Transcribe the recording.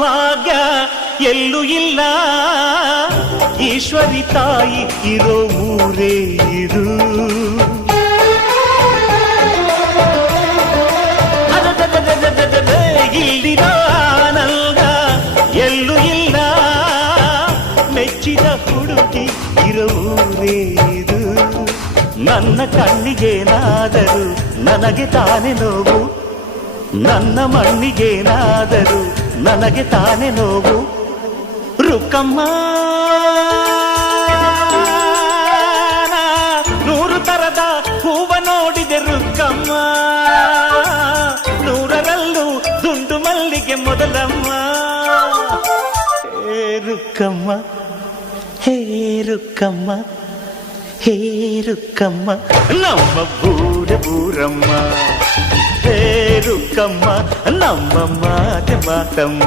ಭಾಗ್ಯ ಎಲ್ಲೂ ಇಲ್ಲ. ಈಶ್ವರಿ ತಾಯಿ ಇರೋ ಊರೇ ಇದು. ಇಲ್ಲಿರೋ ಆನಂದ ಎಲ್ಲೂ ಇಲ್ಲ. ಮೆಚ್ಚಿದ ಹುಡುಗಿ ಇರೋ ಊರೇ ಇದು. ನನ್ನ ಕಣ್ಣಿಗೇನಾದರೂ ನನಗೆ ತಾನೇ ನೋವು, ನನ್ನ ಮಣ್ಣಿಗೇನಾದರೂ ನನಗೆ ತಾನೇ ನೋವು. ರುಕ್ಕಮ್ಮ ನೂರು ತರದ ಹೂವ ನೋಡಿದೆ ರುಕ್ಕಮ್ಮ, ನೂರರಲ್ಲೂ ದುಂಡು ಮಲ್ಲಿಗೆ ಮೊದಲಮ್ಮ. ಹೇ ರುಕ್ಕಮ್ಮ, ಹೇ ರುಕ್ಕಮ್ಮ, ಹೇ ರುಕ್ಕಮ್ಮ, ನಮ್ಮ ಬೂರಮ್ಮ. ಹೇ ರುಕ್ಕಮ್ಮ, ನಮ್ಮ ಮಾತೆ ಮಾತಮ್ಮ.